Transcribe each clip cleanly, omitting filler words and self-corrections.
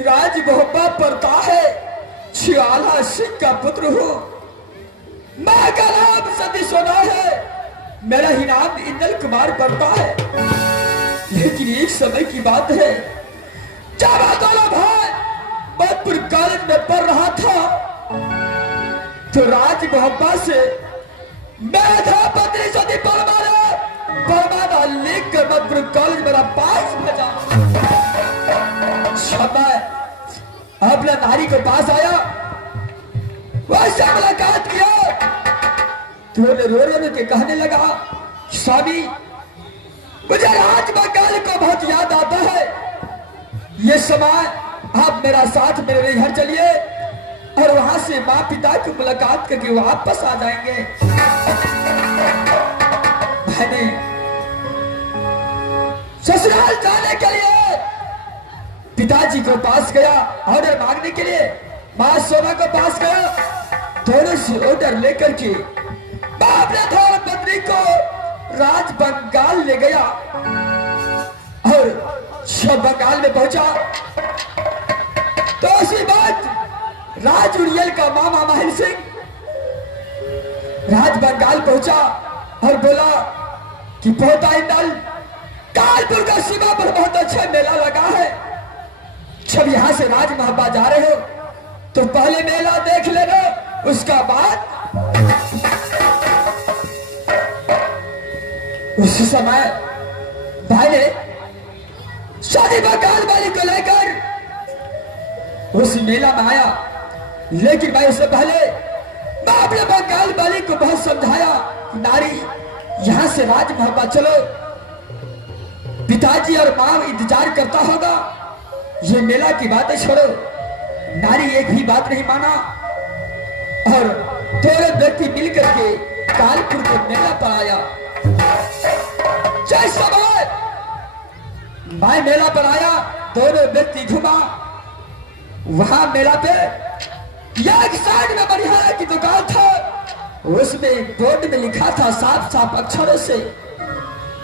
राज मोहब्बा पड़ता है, छियाला सिंह का पुत्र हूँ। माँ का नाम सती सोना है, मेरा ही नाम इंदल कुमार पड़ता है। लेकिन एक समय की बात है, जब दोनों भाई बदपुर कॉलेज में पढ़ रहा था तो राज मोहब्बा से मेधा पत्नी सती परमाना लिख कर बदपुर कॉलेज मेरा पास भेजा। समय अपना नारी के पास आया, वैसे मुलाकात किया तो रो रो के कहने लगा, स्वामी मुझे राज बंगाल को बहुत याद आता है। ये समय आप मेरा साथ मेरे घर चलिए और वहां से माँ पिता की मुलाकात करके वापस आ जाएंगे। मैंने ससुराल जाने के लिए पिताजी को पास गया, ऑर्डर मांगने के लिए माँ सोना को पास गया। दोनों से ऑर्डर लेकर के बाप ने धर्म पत्नी को राज बंगाल ले गया और जब बंगाल में पहुंचा तो उसी बात राज उड़ियल का मामा माहिर सिंह राज बंगाल पहुंचा और बोला कि पोता इंदल, कानपुर का सीमा पर बहुत अच्छा मेला लगा है। जब यहां से राज मोहब्बा जा रहे हो तो पहले मेला देख लेना, उसका बाद। उसी समय भाई ने शादी बंगाल वाली को लेकर उस मेला में आया, लेकिन भाई उससे पहले बाप ने बंगाल वाली को बहुत समझाया कि नारी यहां से राज मोहब्बा चलो, पिताजी और मां इंतजार करता होगा, ये मेला की बातें छोड़ो। नारी एक भी बात नहीं माना और दोनों व्यक्ति मिलकर के कानपुर के मेला पर आया। जय समय मैं मेला पर आया, दोनों व्यक्ति घुमा। वहां मेला पे एक साइड में बनिहारा की दुकान था, उसमें बोर्ड में लिखा था साफ साफ अक्षरों से,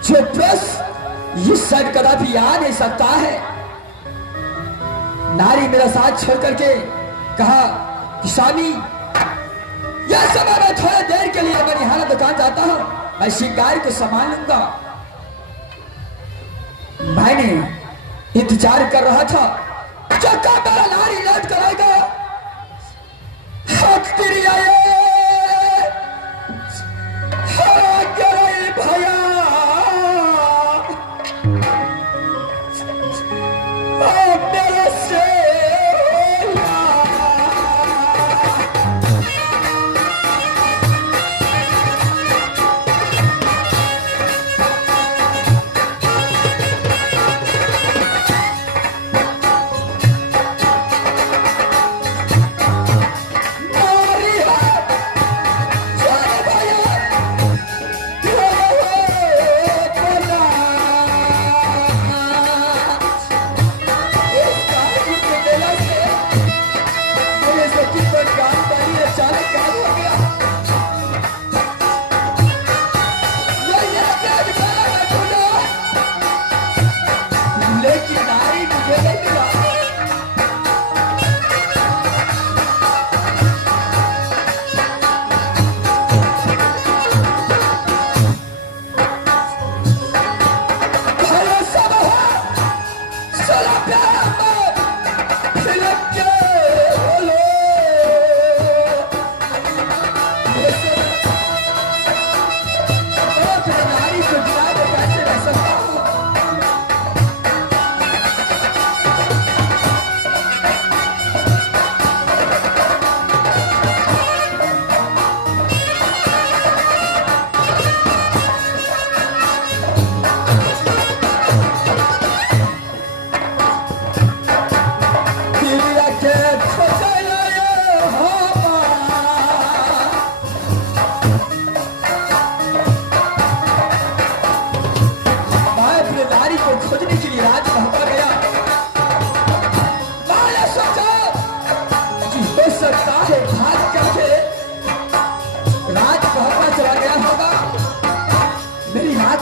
जो प्रेस इस साइड कदापि आ नहीं सकता है। नारी मेरा साथ छोड़ करके कहा कि स्वामी यह समय मैं थोड़ी देर के लिए बनिहारा दुकान जाता हूं, मैं शिकार को संभाल लूंगा। मैंने इंतजार कर रहा था, चक्का मेरा नारी लौट कर आएगा। हक तेरी आए भैया, मेरे से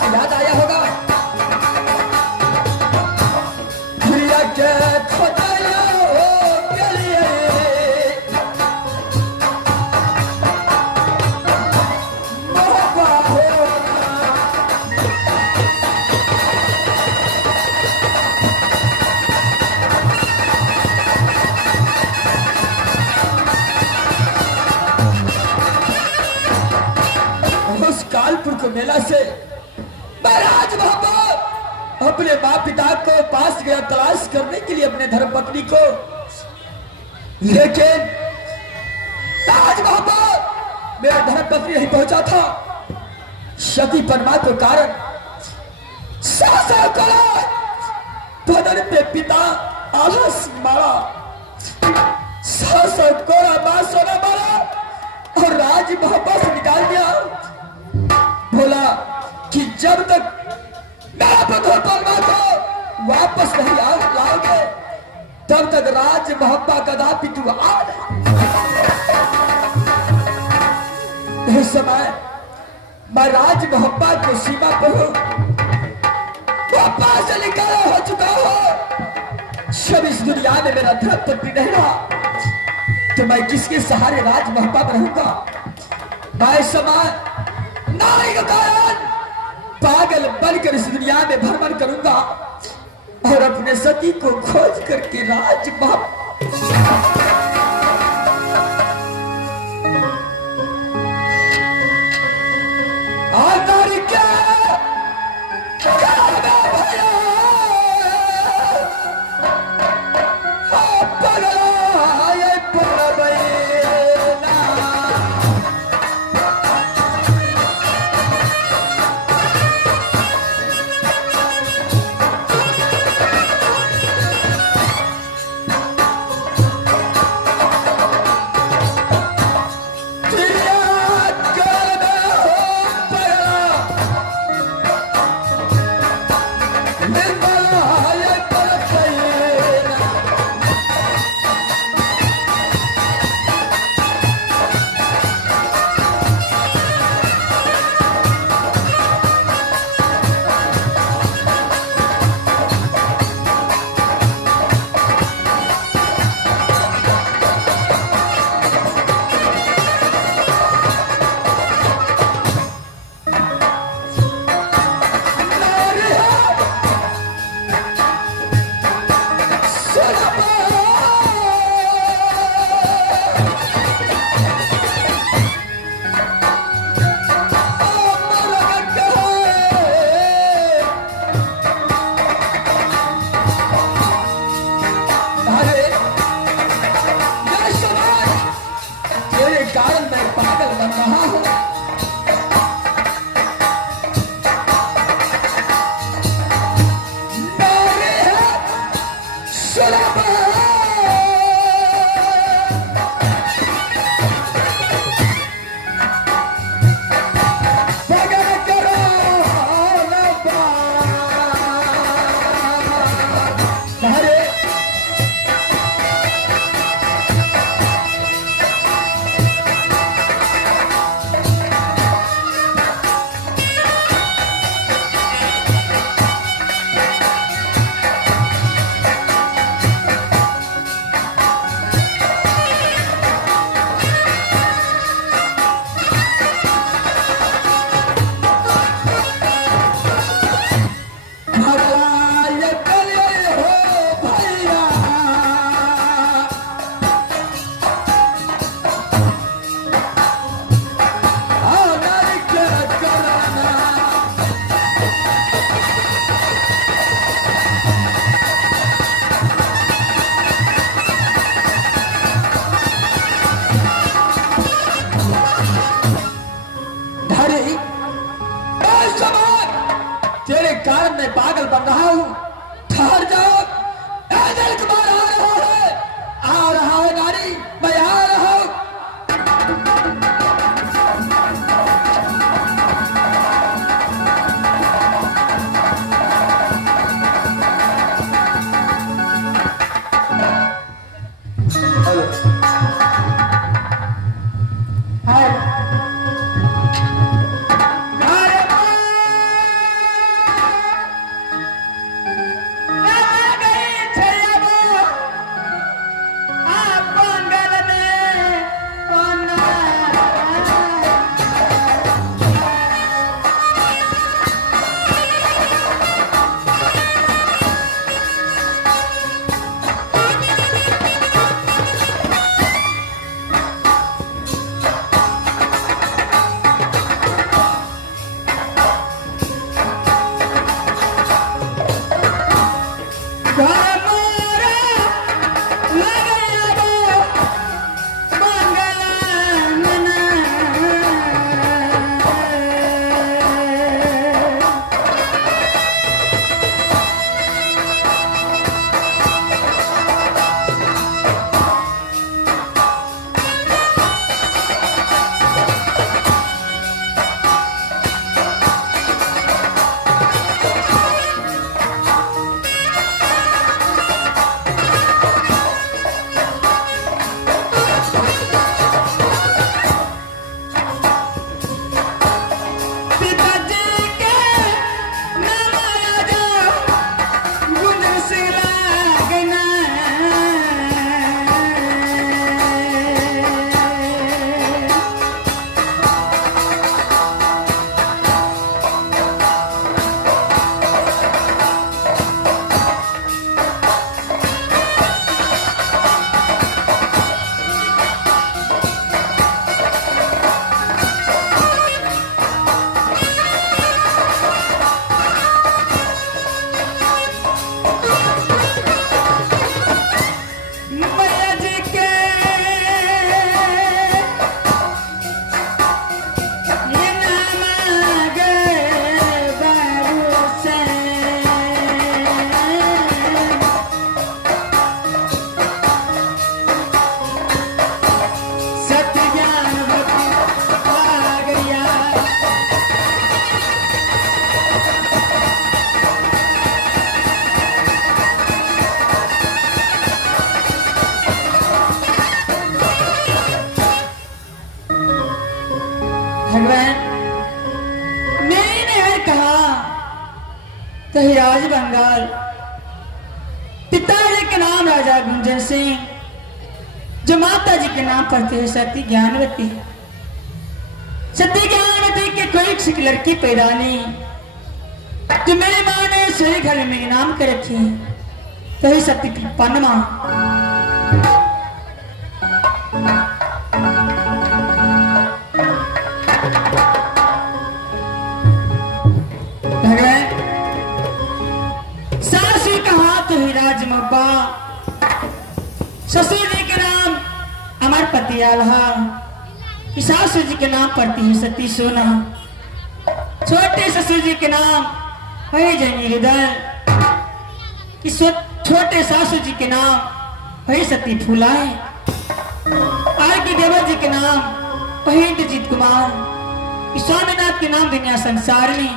याद आया होगा। मेला से महाराज वहां अपने माँ पिता को पास गया तलाश करने के लिए अपने धर्मपत्नी को, लेकिन आज वहां मेरा धर्मपत्नी नहीं पहुंचा था। सती परमा के कारण बदन पे पिता आलस मारा, कोरा मां सोना मारा और राज मोहब्बत से निकाल दिया। बोला कि जब तक मेरा पुत्र परमा को वापस नहीं लाओगे तब तक राज मोहब्बा कदापि तू आ नहीं। इस समय मैं राज मोहब्बा की सीमा पर हूं, वापस से निकाला हो चुका हो। सब इस दुनिया में मेरा धर्मपत्नी नहीं रहा तो मैं किसके सहारे राज मोहब्बा में रहूंगा। मैं समय नारी का कारण पागल बनकर इस दुनिया में भ्रमण करूंगा और अपने सती को खोज करके राज राज बंगाल, पिताजी के नाम राजा गुंजन सिंह, जो माता जी के नाम पढ़ते हैं सती ज्ञानवती। सती ज्ञानवती के कोई एक लड़की पैदा नहीं, जो मेरी माँ ने सही घर में नाम कर रखी, तो ही सती पन्नमा। सासू का हाथ ही राजमब्बा, ससुर जी के नाम अमर पति आल्हा, सासू जी के नाम पड़ती है सती सोना, छोटे ससुर जी के नाम है जनी हृदय, छोटे सासू जी के नाम है सती फूलाए, आर के देवर जी के नाम है इंद्रजीत कुमार, स्वामीनाथ के नाम दुनिया संसार में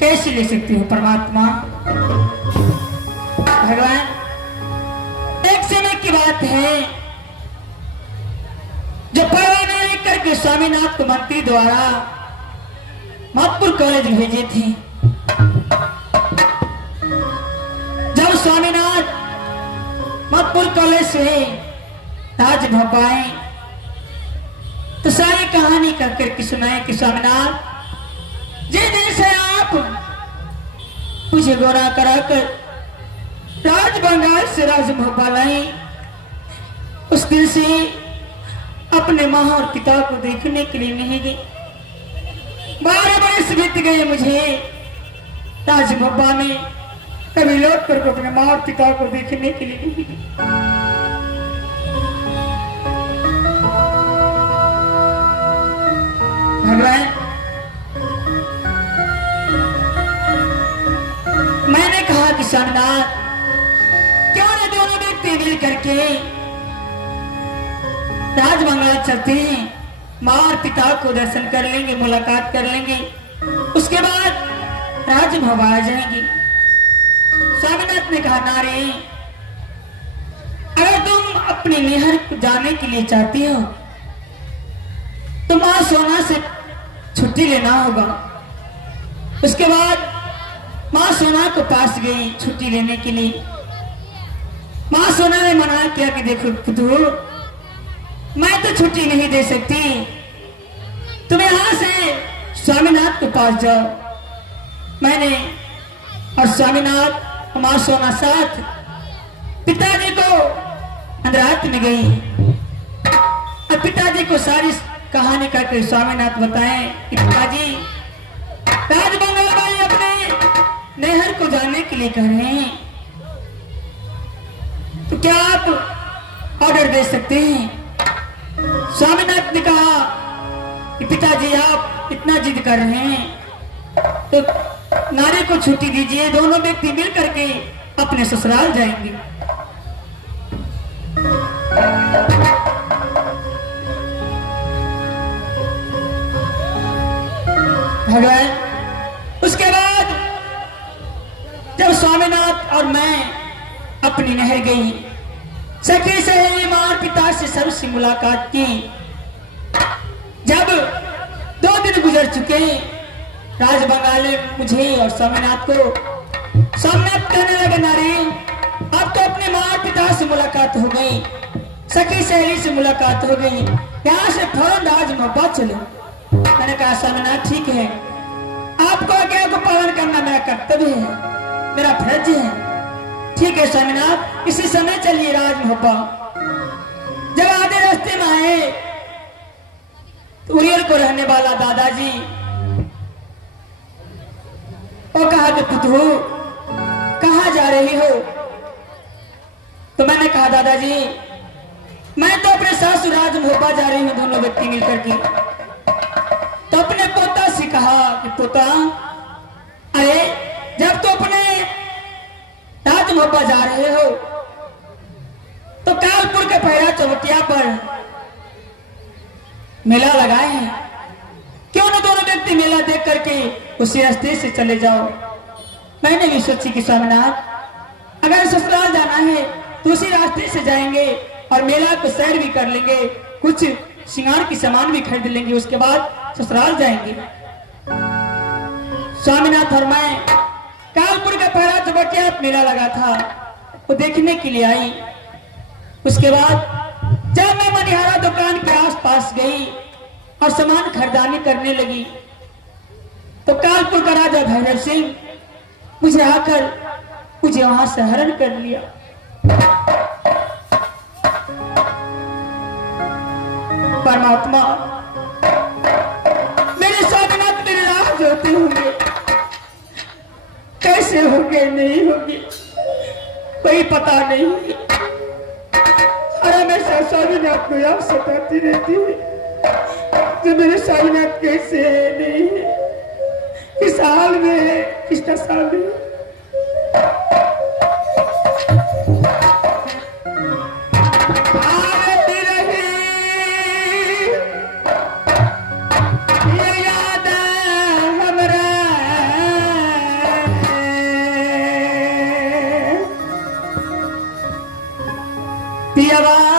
कैसे ले सकती हो परमात्मा। भगवान, एक समय की बात है जब परवा ने लेकर के स्वामीनाथ को मंत्री द्वारा मातपुर कॉलेज भेजे थे। जब स्वामीनाथ मातपुर कॉलेज से राजभवन आए तो सारी कहानी कर करके सुनाए कि स्वामीनाथ जी देश है आप मुझे गोरा कराकर राज बंगाल से राजभवन लाई, उस दिन से अपने माँ और पिता को देखने के लिए नहीं गई। 12 वर्ष बीत गए मुझे राजभवन में, कभी लौट कर अपने माँ और पिता को देखने के लिए नहीं गई। भगवान, मैंने कहा कि स्वामीनाथ क्यों न दोनों व्यक्ति मिल करके राजबंगाल चलते हैं, माँ और पिता को दर्शन कर लेंगे, मुलाकात कर लेंगे, उसके बाद राजभवन आ जाएंगे। स्वामीनाथ ने कहा नारे, अगर तुम अपनी नेहर को जाने के लिए चाहती हो तो माँ सोना से छुट्टी लेना होगा। उसके बाद माँ सोना को पास गई छुट्टी लेने के लिए। माँ सोना ने मना किया कि देखो पुतू, मैं तो छुट्टी नहीं दे सकती, तुम यहां से स्वामीनाथ के पास जाओ। मैंने और स्वामीनाथ माँ सोना साथ पिताजी को अंधरात में गई और पिताजी को सारी कहानी करके स्वामीनाथ बताए कि पिताजी राजबंगाल भाई अपने नहर को जाने के लिए कह रहे हैं, तो क्या आप ऑर्डर दे सकते हैं। स्वामीनाथ ने कहा कि पिताजी आप इतना जिद कर रहे हैं तो नारे को छुट्टी दीजिए, दोनों व्यक्ति मिल करके अपने ससुराल जाएंगे। भगवान, उसके बाद जब स्वामीनाथ और मैं अपनी नहर गई, सखी सहेली मां और पिता से सबसे मुलाकात की। जब 2 दिन गुजर चुके, राजबंगाल में मुझे और स्वामीनाथ को स्वामीनाथ कहने लगे नारी, अब तो अपने मां और पिता से मुलाकात हो गई, सखी सहेली से मुलाकात हो गई, यहाँ से फौरन राजमहल चलो। मैंने कहा स्वामीनाथ ठीक है, आपको आज्ञा को पालन करना मेरा कर्तव्य है, मेरा फर्ज है। ठीक है स्वामीनाथ, इसी समय चलिए राजमहल। जब आधे रास्ते में आए तो उड़ियल को रहने वाला दादाजी वो कहा कि पुतू कहाँ जा रही हो। तो मैंने कहा दादाजी मैं तो अपने सासु राजमहल जा रही हूँ, दोनों व्यक्ति मिलकर के। तो अपने पोता से कहा कि पोता, अरे जब तो अपने राजमहल जा रहे हो तो कालपुर के पहरा चौटिया पर मेला लगाए हैं, क्यों न दोनों व्यक्ति मेला देख करके उसी रास्ते से चले जाओ। मैंने भी सोची कि स्वामीनाथ अगर ससुराल जाना है तो उसी रास्ते से जाएंगे और मेला को सैर भी कर लेंगे, कुछ श्रृंगार की सामान भी खरीद लेंगे, उसके बाद ससुराल जाएंगे। स्वामीनाथ और मैं कानपुर का पहला चबटिया मेला लगा था, वो देखने के लिए आई। उसके बाद जब मैं मनिहारा दुकान के आसपास गई और सामान खरीदारी करने लगी, तो कानपुर का राजा भैरव सिंह मुझे आकर मुझे वहां से हरण कर लिया। परमात्मा, मेरे स्वामीनाथ मेरे राह जोते होंगे, कैसे होंगे नहीं होंगे कोई पता नहीं। और हमेशा स्वामीनाथ को याद सताती रहती है, जो मेरे स्वामीनाथ कैसे है नहीं है, किस हाल में है, किस दशा में है। पियावा